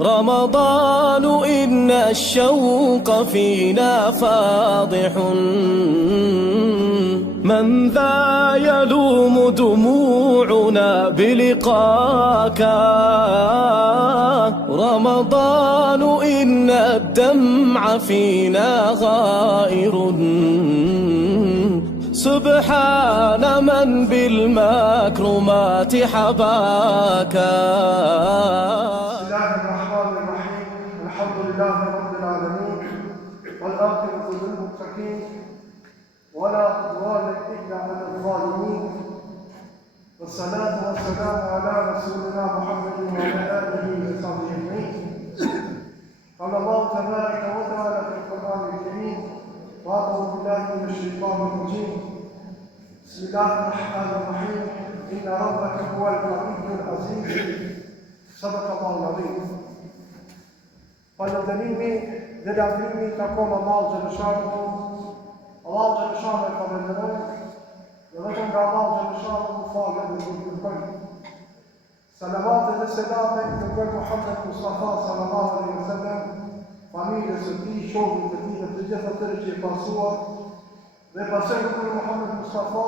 رمضان إن الشوق فينا فاضح من ذا يلوم دموعنا بلقاك رمضان إن الدمع فينا غائر سبحان من بالمكرمات حباك. الحمد لله رب العالمين والعاقبة للمتقين ولا عدوان إلا على الظالمين والصلاة والسلام على رسولنا محمد وعلى آله وصحبه أجمعين. قال الله تبارك وتعالى في القرآن الكريم وأعوذ بالله من الشيطان الرجيم بسم الله الرحمن الرحيم إن ربك هو القوي العزيز صدق الله العظيم. Falënderimi dhe lavdrimi takon Allahut xhaleshanu. Allahu xhaleshanu e falenderoj dhe vetëm nga Allahu xhaleshanu falet dhe kërkojmë. Salavatet dhe selamet kërkojmë Muhammed Mustafa sallallahu alaihi wasallam, familjes së tij, shokët e tij dhe të gjithë atyre që e pasuar dhe pasojnë për Muhammed Mustafa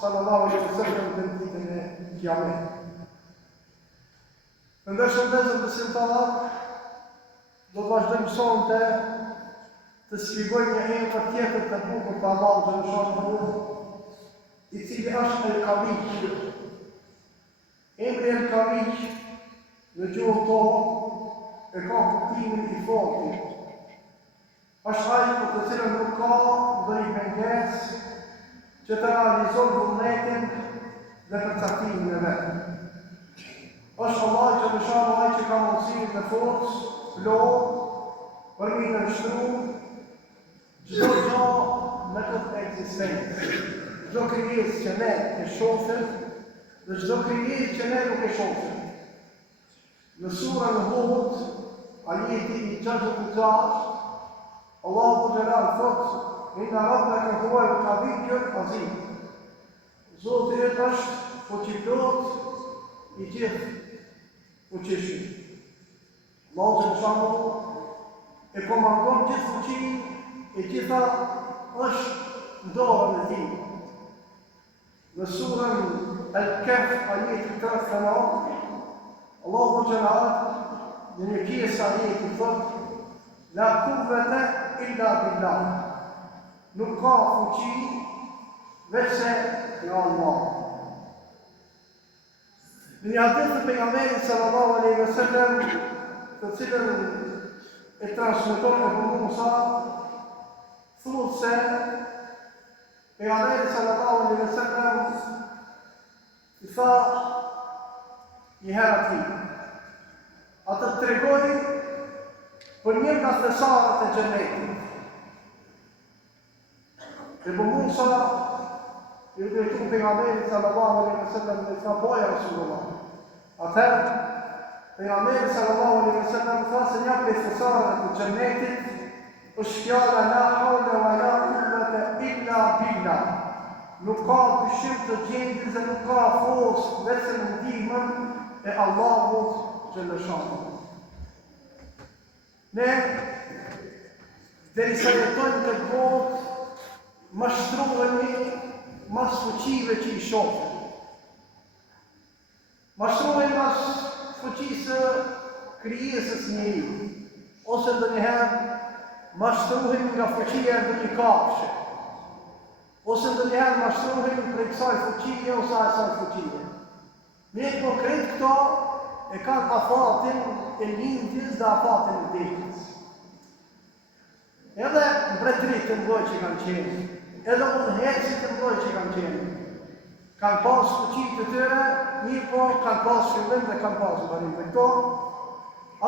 sallallahu alaihi wasallam në ditën e Kiametit. Përndërshëm vëllezër besimtarë, do të vazhdojmë sonte të shpjegojmë një emër tjetër të bukur të Allahut xhaleshanu, i cili është El-Qawi. Emri El-Qawi në gjuhën tonë e ka kuptimin i fortë. Është ai për të cilën nuk ka ndonjë pengesë që të realizon vullnetin dhe përcaktimin e vet. Është Allahu xhaleshanu ai që ka mundësinë dhe forcë plot për mi në nështru çdo gjë në këtë eksistencë. Çdo krijesë që ne e shohim dhe çdo krijesë që ne nuk e shohim. Në surën Hud, ajeti i 66, Allahu xhalal thot: "Inna rabbaka huwa al-qawiyyul azim." Zoti yt është fuqiplot i gjithë fuqishëm. Allahu xhaleshanu e komandon gjithë fuqinë e gjitha është në dorën e tij. Në surën Al-Kahf ajeti 39, Allahu xhalal në një pjesë ajeti thot: "La quwwata illa billah." Nuk ka fuqi veçse nga Allah. Në një hadith të pejgamberit sallallahu alaihi wasallam, të cilën e transmeton Abu Musa, thuhet se pejgamberi sallallahu alaihi wasallam i tha një herë atij, atë të tregoj për një nga thesarat e xhenetit. Abu Musa i drejtoi pejgamberit sallallahu alaihi wasallam dhe tha: "Po ja Rasulullah." Atëherë pejgamberi sallallahu alaihi wasallam tha se një prej thesarat të xhenetit është fjala la hawla wa la quwwata illa billah. Nuk ka dyshim të gjendjes dhe nuk ka forcë veçse në ndihmën e Allahut xhaleshanu. Ne derisa jetojmë këtë botë, mashtrohemi mas fuqive që i shohim. Mashtrohemi mas fuqisë krijesës njeriu, ose ndonjëherë mashtrohemi nga fuqia e ndonjë kafshë, ose ndonjëherë mashtrohemi prej kësaj fuqie ose asaj fuqie. Mirë po krejt këto e kanë afatin e lindjes dhe afatin e vdekjes. Edhe mbretërit të mëdhenj që kanë qenë, edhe udhëheqësit të mëdhenj që kanë qenë, kanë pas fuqit të tyre, mirë po kanë pas fillim dhe kanë pas mbarim. Dhe këto,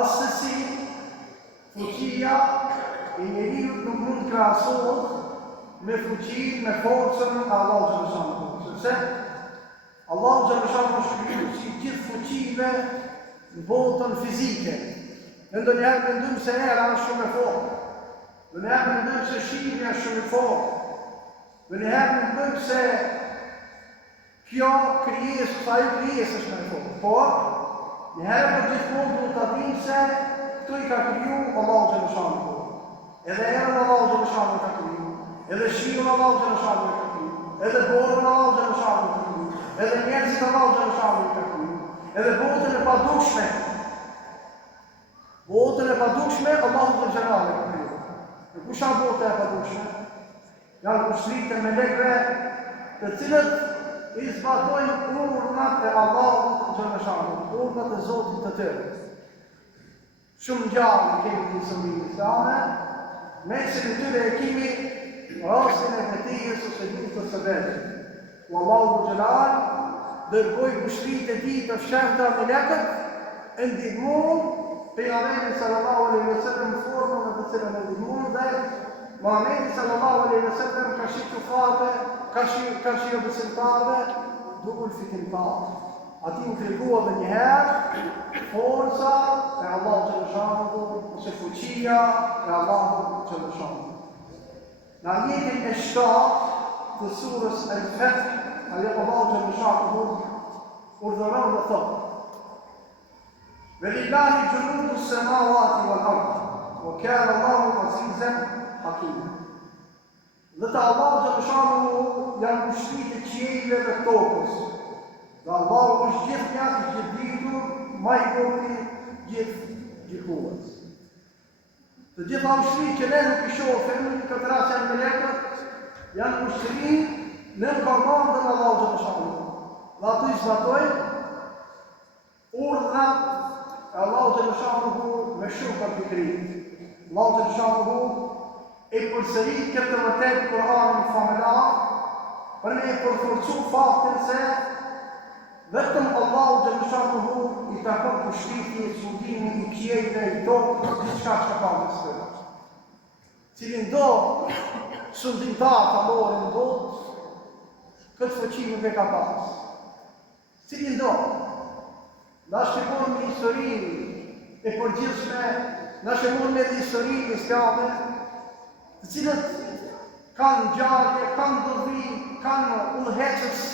asësi fuqia e njeriu nuk mund krahasohet me fuqinë, me forcën e Allahut xhaleshanu. Sepse Allahu xhaleshanu është krijuar si gjithë fuqive në botën fizike. Ne ndonjëherë mendojmë se era është shumë e fortë. Ndonjëherë mendojmë se shihja është shumë e fortë. Ndonjëherë mendojmë se kjo krijesë, sa ai krijesë është më e fortë. Por Njëherë për gjithmonë duhet të dim se këtu i ka kriju Allahu Gjeleshanu. Edhe erën Allahu Gjeleshanu ka kriju, edhe shiun Allahu Gjeleshanu ka kriju, edhe borën Allahu Gjeleshanu ka kriju, edhe njerëzit Allahu Gjeleshanu ka kriju, edhe botën e padukshme. Botën e padukshme Allahu Gjeleshanu ka kriju. Në kusha botë e padukshme? Janë kushtritë me lekve të cilët i zbatojnë urdhnat e Allahut Gjeleshanu, urdhnat e Zotit të tërë. Shumë gjallë kemi të Islamit Islame, mesin e tyre e kemi rastin e fetijës ose ditës së Bedrit. U Allahu Gjelal dërgoi kushtritë e tij të fshehta me lekët e ndihmon pejgamberin sallallahu alaihi wasallam në formën në të cilën e ndihmon dhe Muhamedi sallallahu alaihi wasallam ka shitur farve, ka shitur besimtarve duke fitimtar. Ati u tregua edhe njëherë forca e Allahu Gjeleshanu ose fuqia e Allahu Gjeleshanu. Në ajetin e 7 të surës El-Feth, Allahu Gjeleshanu urdhëron dhe thotë: Velillahi gjunudu s-semawati wal-ard, wa kana Allahu azizan hakima. Dhe të Allahu Gjeleshanu janë kushtritë e qiejve dhe tokës. Dhe Allahu është gjithë njatë, gjithë ditur, ma i korti, gjithë kuës. Të gjitha ushtri që ne nuk i shofim, këtë rast janë me lekët, janë ushtri në komandën Allahu Gjeleshanu. Dhe ato i zbatojnë urdhnat e Allahu Gjeleshanu me shumë për fikrit. Allahu Gjeleshanu e përsërit këtë vërtet Kur'anin familjar për me e përforcu faktin se vetëm Allahu Gjeleshanu i takon pushtiti, sundimi, i qiejve, i tokës, diçka që ka në sfera. Cilin do sundimtar të morin do, këtë fëqime me ka pas. Cilin do, na shqipon me historinë e përgjithshme, na shqipon me historinë islame, të cilët kanë ngjarje, kanë ndodhi, kanë udhëheqës,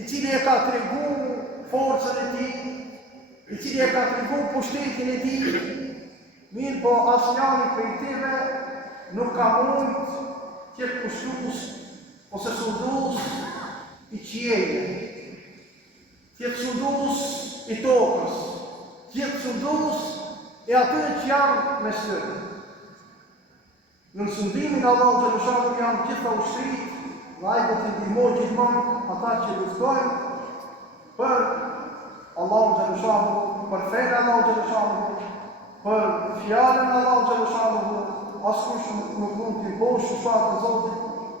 i cili e ka tregu forcën e tij, i cili e ka tregu pushtetin e tij, mirë po asnjëri prej tyre nuk ka mund qëtë kushtus ose sundus i qiejve, qëtë sundus i tokës, qëtë sundus e atyre që janë me sërë. Në sundimin Allahu Gjeleshanu janë gjitha ushtrit, dhe ajë do të ndihmoj gjithmonë ata që luftojnë për Allahu Gjeleshanu, për fejnë Allahu Gjeleshanu, për fjallën Allahu Gjeleshanu, askush nuk mund të imposh shfaqë të Zotit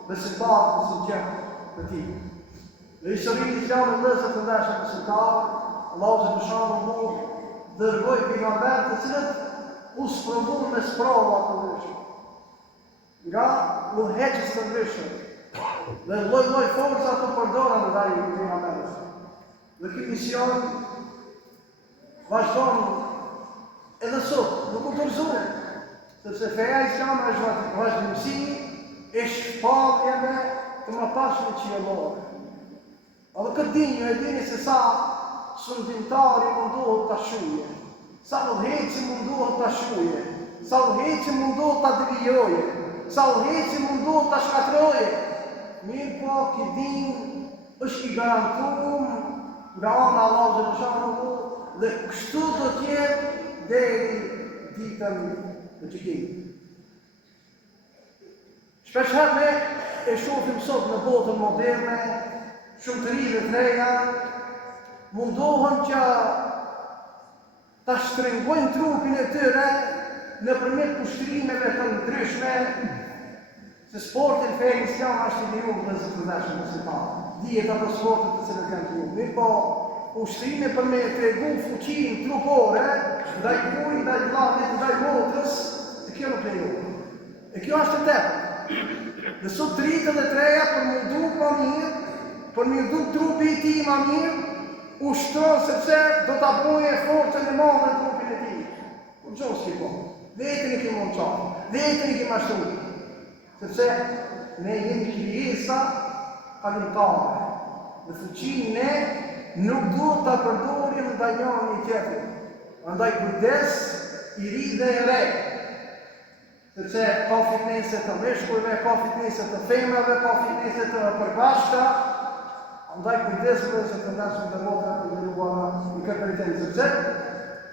besimtarë të sinqertë të tij. Në historinë islame vëllezër të dashur besimtarë, Allahu Gjeleshanu dërgoi pejgamberë të cilët u sprovon me sprova të ndryshme. Nga udhëheqës të ndryshëm, dhe lloj-lloj forca të përdorën nga i pejgamberës. Dhe ky mision vazhdon edhe sot, nuk u dorëzoi, sepse feja islame është vazhdimësi e shpalljeve të mëpashme qiellore. Edhe këtë dinjë e dini se sa sundimtari mundohet ta shuje, sa udhëheqi mundohet ta shuje, sa udhëheqi mundohet ta devijoje, sa udhëheqi mundohet ta shkatroje. Mirë po, ki din është i garantuar nga ana Allahu Gjeleshanu dhe kështu do t'jetë deri ditën e gjykimit. Shpeshherë ne e shohim sot në botën moderne, shumë të rinj të reja mundohen që ta shtrëngojnë trupin e tyre nëpërmjet ushtrimeve të ndryshme. Se sportin fejnë islam është i lirum dhe zë të dashën besimtarë. Dihet ato sportet të cilët janë të lirum. Mirë po, ushtrime për me tregu fuqinë trupore, ndaj kujt, ndaj vllavit, ndaj motrës, e kjo nuk lejohet. E kjo është e tepërt. Dhe sot dritën e treja për me duk ma mirë, për me duk trupi i tij ma mirë, ushtron sepse do ta bëje forcën e madhe në trupin e tij. Po gjos ki po. Vetën i ke monçar, vetën i ke mashtruar. Sepse ne jemi krijesa kalimtare. Dhe fuqinë ne nuk duhet ta përdorim ndaj njëri tjetrit. Andaj kujdes i ri dhe i re. Sepse ka fitnese të meshkujve, ka fitnese të femrave, ka fitnese të përbashkëta. Andaj kujdes për se të ndashëm dhe motra të ndëruara në këtë rritin. Sepse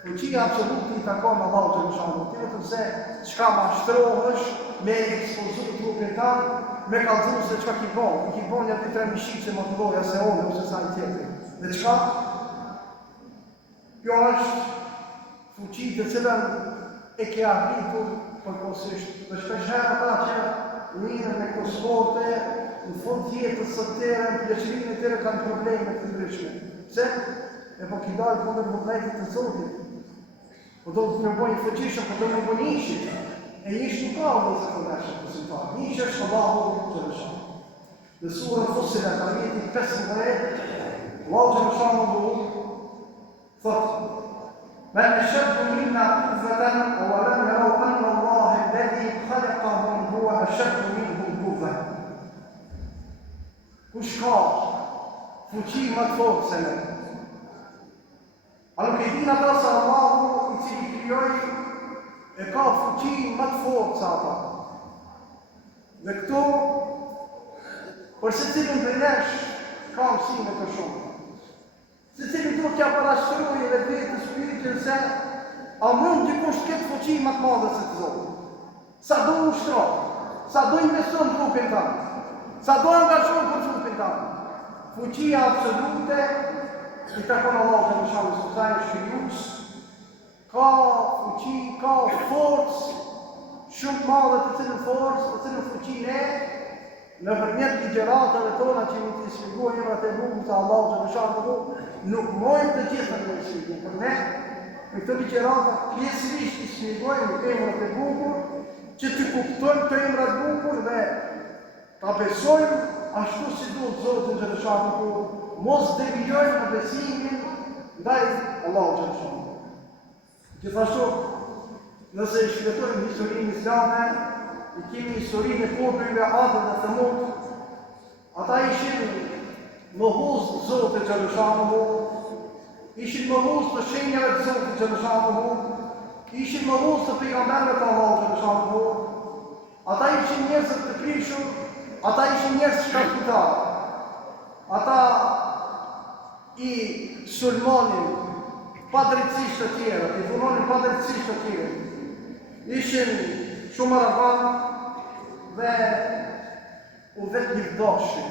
fuqia absolute i takon Allahu xhaleshahu. Ti vetëm se çka mashtrohesh me ekspozu trupin tan, me kallëzu se çka ki bon. Ki bon ja 2-3 mishiqe më të mëdha se unë ose sa i tjetri. Dhe çka? Kjo është fuqi të cilën e ke arritur përkohësisht. Dhe shpeshherë ata që mirën me këto sporte, në fund të jetës së tyre, në pleqërinë e tyre kanë probleme të ndryshme. Pse? E po ki dalë kundër vullnetit të Zotit. Po do të më bëjnë fuqishëm, po do më bëjnë ishit. E ish nuk ka dhe se këndeshëm të simpat. Ish është Allahu xhaleshahu. Në surën Fussilet, ajeti 15, Allahu xhaleshahu thotë: من أشد منا قوة أولم يروا أن الله الذي خلقهم هو أشد منهم قوة. Kush ka fuqi më të fortë se ne? A nuk e din ata se Allahu i cili krijoi e ka fuqi më të fortë se ata. Dhe këto për secilin prej nesh ka mësime të shumë. Secili duhet t'ja parashtrojë edhe vetë shpirtin se a mund dikush të ketë fuqi më të madhe se të Zoti. Sa do ushtron, sa do investon trupin tanë, sa do angazhon për trupin tanë. Fuqia absolute i takon Allahu xhaleshahu subhanahu wa taala. Ka fuqi, ka forcë shumë të madhe të cilën forcë, të cilën fuqi ne në përmjet ligjeratave tona që mi të shpjegojmë emrat e bukur të Allahu xhaleshahu, nuk mojnë të gjitha në shpjegojmë, për ne, në këtë ligjerata pjesërisht i shpjegojmë emrat e bukur, që të kuptojmë të emrat bukur dhe ta besojmë ashtu si duhet Zotin xhaleshahu, mos devijojmë në besimin ndaj Allahu xhaleshahu. Gjithashtu, nëse i shpjetojmë historinë islame, i kemi historinë e popujve Adem dhe Thamud, ata ishin mohuz të Zotit xhaleshahu, ishin mohuz të shenjave të Zotit xhaleshahu, ishin mohuz të pejgamberëve të Allahut xhaleshahu, ata ishin njerëz të prishur, ata ishin njerëz shkaktar, ata i sulmonin padrejtisht të tjerë, i punonin padrejtisht të tjerë, ishin shumë arrogant dhe u vetë livdoshin.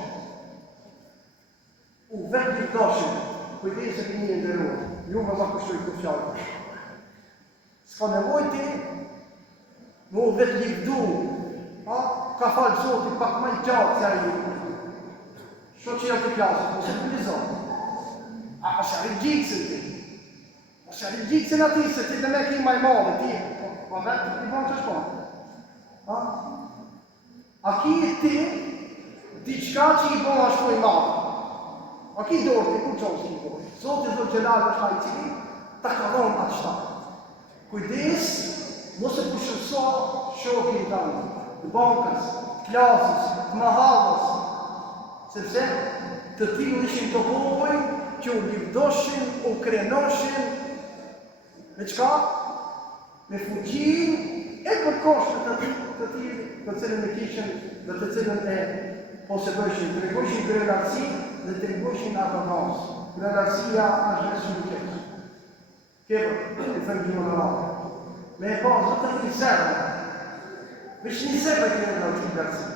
Kujdesi për një nderuar, ju më ma kushtoj këtë fjallë. S'ka nevojti më u vetë livdu, ka falë Zotit pak më i gjatë se aji. Shoqëria të plasët, mos e kulizon. A shërin gjikësën ti. A shërin gjikësën ati, se ti dhe me ki maj madhe, ti. Po vetë të banë që shkonë. A ki e ti, diçka që i bon ashtu i madhe. A ki dorë ti, ku qonë që i bon. Zotit dhe gjelarë është i cili, ta ka dhonë atë shtatë. Kujdes, mos e pushërso shokin të anë, të bankës, të klasës, të mahallës, sepse të tillë ishin të popoj që u livdoshin, u krenoshin, me qka? Me fuqin e përkoshme të tillë, të cilën e kishin dhe të cilën e posebëshin, të regoshin grelarësi dhe të regoshin arrogancë. Grelarësia është dhe shumë keqë. Kepër, e thëmë gjë në rrë. Me e pasë, të një sebë. Vesh një sebë kërë në grelarësi.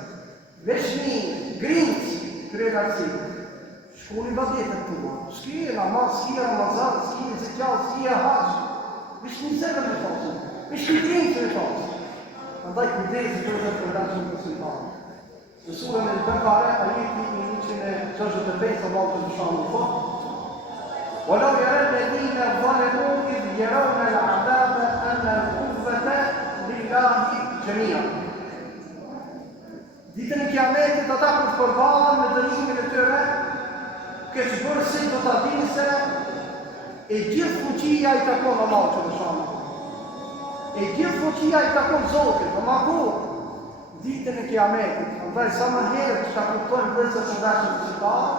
Vesh një grintë grelarësi. Shkoni badetët të bërë. S'ki e namaz, s'ki e ramazan, s'ki e zekjallë, s'ki e haqë. Vesh një sebë në pasë. Vesh një grintë në pasë. Andaj kujdesi të dhe të rrëqën të sultanë. Në surën e Bekare, ajeti i 165, Allahu xhaleshahu thotë: ولو يرى الذين ظلموا إذ يرون العذاب أن القوة لله جميعا. Ditën e Kiametit ata kur përballen me dënimin e tyre, keqbërësit do ta dinë se e gjithë fuqia i takon Allahut xhaleshahu. E gjithë fuqia i takon Zotit, ama kur ditën e Kiametit, andaj sa më herë që ta kuptojmë vëllezër të dashur të shqiptarë,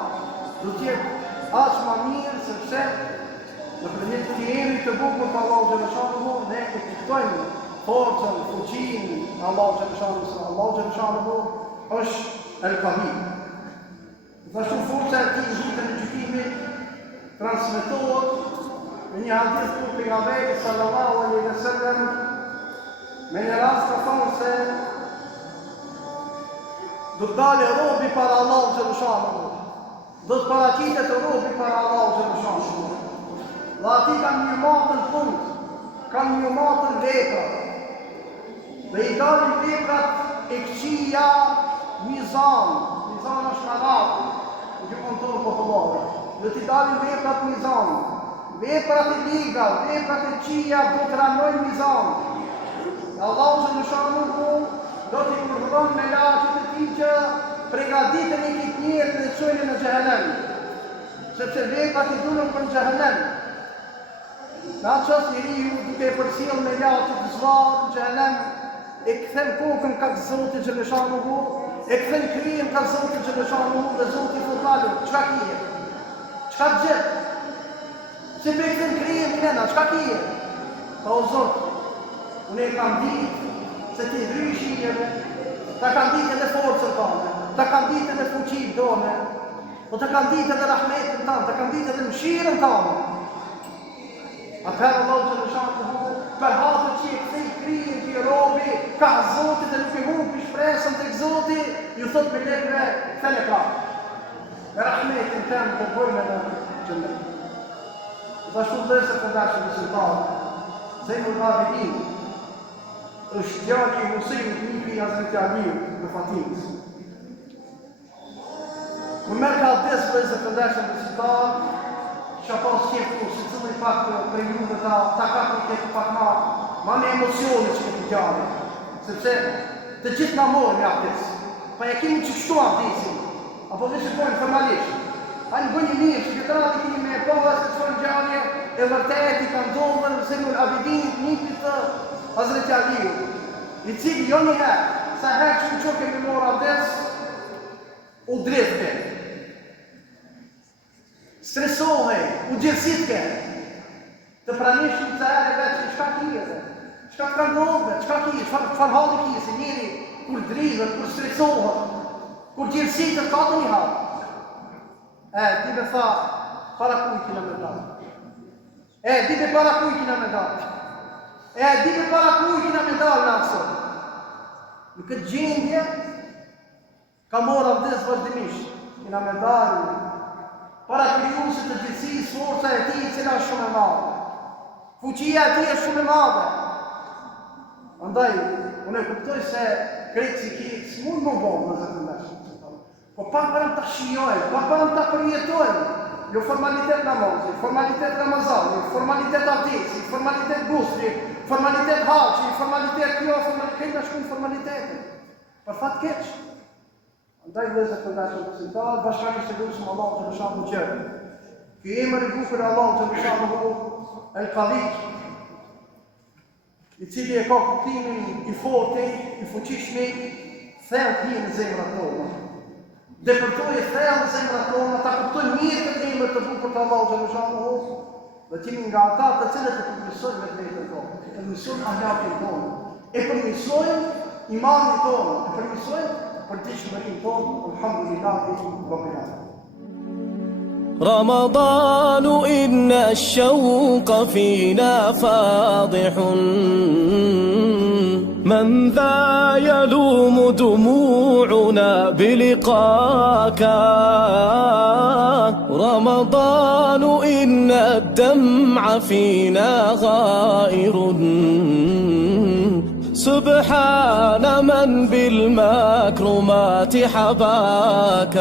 do të jetë aq ma mirë, sepse në përmjet të jemi të bukur për Allahu xhaleshanuhu, ne e kuptojmë forcën, fuqinë e Allahu xhaleshanuhu, se Allahu xhaleshanuhu është el-Qawi. Gjithashtu forca e tij ditën e gjykimit transmetohet në një hadith ku pejgamberi sallallahu alaihi wasallam me një rast ka thonë se do të dalë robi para Allahu xhaleshanuhu, do të paraqitet robi para Allahu xhaleshanuhu. Dhe ati kanë një matën fund, kanë një matën vepra. Dhe i dalin veprat e këqija mizan është karatë, në gjykon tonë popullore. Dhe t'i dalin veprat mizan, veprat e liga, veprat e qija do të ranojnë mizan. Allahu xhaleshanuhu do t'i urdhëron me laqët e tij që pregaditën e këtë njerëz dhe çojnë në xhehenem, sepse veprat i dunën për xhehenem. Në atë qësë njeriu duke e përcjell me laqët të zvarë në xhehenem, e kthen kokën ka Zoti xhaleshanuhu, e kthen krijen ka Zoti xhaleshanuhu dhe Zoti fotallë, çka kije? Çka gjet? Se me kthen krijen këna, çka kije? Pa o Zot, unë e kam ditë se ti dryshijeve, ta kam ditë edhe forcën tonë, ta kam ditë edhe fuqinë tonë, po ta kam ditë edhe rahmetin tonë, ta kam ditë edhe mëshirën tonë. Atëherë Allahu xhaleshanuhu për hatën që e kthej krijen që i robi ka Zotit dhe nuk e humbi shpresën tek Zoti, ju thot me lekëve thele ka. Me rahmetin tem të bëjmë në xhennet. Gjithashtu vëllezër të dashur besimtarë, Zeynul Abidin është djali i Husejnit nipi i Hazreti Aliut në Fatimës. Kur merr ka vdes vëllezër të dashur besimtarë, që pas qeftu, si cëllë pak për juve ta ka këtë pak ma me emocione që këtë gjallë, sepse të gjithë nga morë me abdes, pa e kemi që kështu abdesin, apo dhe që pojnë formalisht. A një bënë një mirë që këtë rati kemi me e pova se që në gjallë e vërtet i ka ndodhën në Zeynul Abidinit njëpit të Hazreti Aliut, i cili jo një herë, sa herë që në që kemi morë abdes, u drejtë stresohej, u gjërësitke, të pranishëm të ere veç që qka kije dhe, qka të ka ndodhme, qka kije, qfar halë kije, se njeri kur dridhët, kur stresohet, kur gjërësitët ka të një halë. Di me tha, para kuj kina me dalë. Di me para kuj kina me dalë. Di me para kuj kina me dalë në asë. Në këtë gjendje, ka morë avdes vazhdimisht, kina me dalë, para krijuesit të gjithësisë, forca e tij cila është shumë e madhe. Fuqia e tij është shumë e madhe. Andaj, unë e kuptoj se krejtë si ki s'mund më bëmë në zëtë ndashë. Po pak përëm të shijojnë, pak përëm të përjetojnë. Jo formalitet namazit, formalitet Ramazani, formalitet abdesi, formalitet gusli, formalitet haqi, formalitet kjo, këtë në shkun formalitetin. Për fatë keqë. Andaj vëllezër të dashur besimtarë, bashkërisht e lutem Allahu xhaleshanuhu qërë. Ky emër i bukur Allahu xhaleshanuhu el-Qawi, i cili e ka kuptimin i fortë, i fuqishëm, thellë në zemrat tona. Depërtoj thellë në zemrat tona, ta kuptojmë mirë këtë emër të bukur të Allahu xhaleshanuhu, dhe t'jemi nga ata të cilët e përmirësojnë me vetën tonë, e përmirësojnë ahlakin tonë, e përmirësojnë imanin tonë, e përmirësojnë رمضان إن الشوق فينا فاضح من ذا يلوم دموعنا بلقاك رمضان إن الدمع فينا غائر سبحان من بالمكرمات حباك